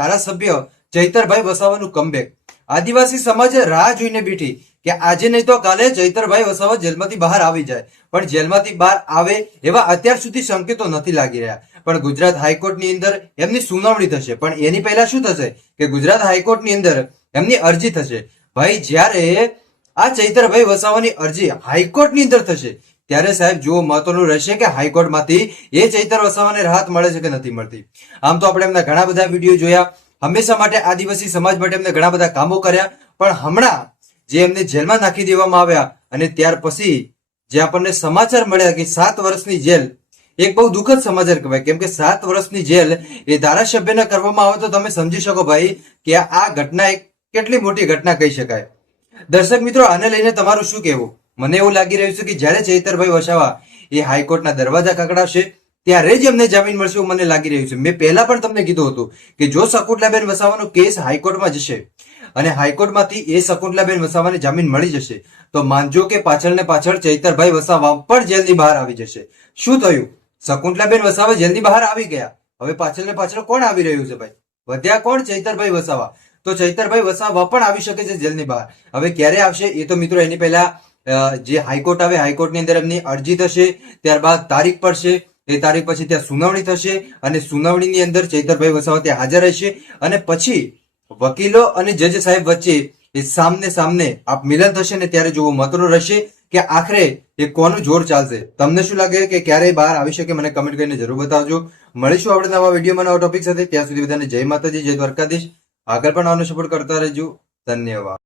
ધારાસભ્ય ચૈતરભાઈ વસાવાનું કમબેક। આદિવાસી સમાજ રાહ જોઈને બેઠી કે આજે નહીં તો કાલે ચૈતરભાઈ વસાવા જેલમાંથી બહાર આવી જાય, પણ જેલમાંથી બહાર આવે એવા અત્યાર સુધી સંકેતો નથી લાગી રહ્યા। પણ ગુજરાત હાઈકોર્ટની અંદર એમની સુનાવણી થશે, પણ એની પહેલા શું થશે કે ગુજરાત હાઈકોર્ટની અંદર એમની અરજી થશે। ભાઈ જ્યારે આ ચૈતરભાઈ વસાવાની અરજી હાઈકોર્ટની અંદર થશે ત્યારે સાહેબ જુઓ મહત્વનું રહેશે કે હાઈકોર્ટમાંથી એ ચૈતર વસાવાને રાહત મળે છે કે નથી મળતી। આમ તો આપણે એમના ઘણા બધા વિડીયો જોયા, હંમેશા માટે આદિવાસી સમાજ માટે એમને ઘણા બધા કામો કર્યા, પણ હમણાં જે એમને જેલમાં નાખી દેવામાં આવ્યા અને ત્યાર પછી જે આપણને સમાચાર મળ્યા કે 7 વર્ષની જેલ, એક બહુ દુઃખદ સમાચાર કહેવાય, કેમ કે 7 વર્ષની જેલ એ ધારાસભ્યને કરવામાં આવે તો તમે સમજી શકો ભાઈ કે આ ઘટના એક કેટલી મોટી ઘટના કહી શકાય। દર્શક મિત્રો, આને લઈને તમારું શું કહેવું? મને એવું લાગી રહ્યું છે કે જ્યારે ચૈતરભાઈ વસાવા એ હાઈકોર્ટના દરવાજા ખખડાવશે ત્યારે જ એમને જામીન મળશે એવું મને લાગી રહ્યું છે। મેં પહેલા પણ તમને કીધું હતું કે જો શકુંતલાબેન વસાવાનો કેસ હાઈકોર્ટમાં જશે અને હાઈકોર્ટમાંથી એ શકુંતલાબેન વસાવાને જામીન મળી જશે તો માનજો કે પાછળ ને પાછળ ચૈતરભાઈ વસાવા પણ જેલની બહાર આવી જશે। શું થયું? શકુંતલાબેન વસાવા જેલની બહાર આવી ગયા, હવે પાછળ ને પાછળ કોણ આવી રહ્યું છે ભાઈ? વધ્યા કોણ? ચૈતરભાઈ વસાવા। તો ચૈતરભાઈ વસાવા પણ આવી શકે છે જેલની બહાર। હવે ક્યારે આવશે એ તો મિત્રો એની પહેલા જે હાઈકોર્ટ આવે, હાઈકોર્ટની અંદર એમની અરજી થશે, ત્યારબાદ તારીખ પડશે, એ તારીખ પછી ત્યાં સુનાવણી થશે અને સુનાવણીની અંદર ચૈતરભાઈ વસાવા ત્યાં હાજર રહેશે અને પછી વકીલો અને જજ સાહેબ વચ્ચે એ સામને સામને આપ મિલન થશે ને ત્યારે જોવું મહત્વનું રહેશે કે આખરે એ કોનું જોર ચાલશે। તમને શું લાગે કે ક્યારે બહાર આવી શકે? મને કમેન્ટ કરીને જરૂર બતાવજો। મળીશું આપણે નવા વિડીયોમાં નવા ટોપિક સાથે। ત્યાં સુધી બધાને જય માતાજી, જય દ્વારકાધીશ। આગળ પણ આનો સપોર્ટ કરતા રહેજો। ધન્યવાદ।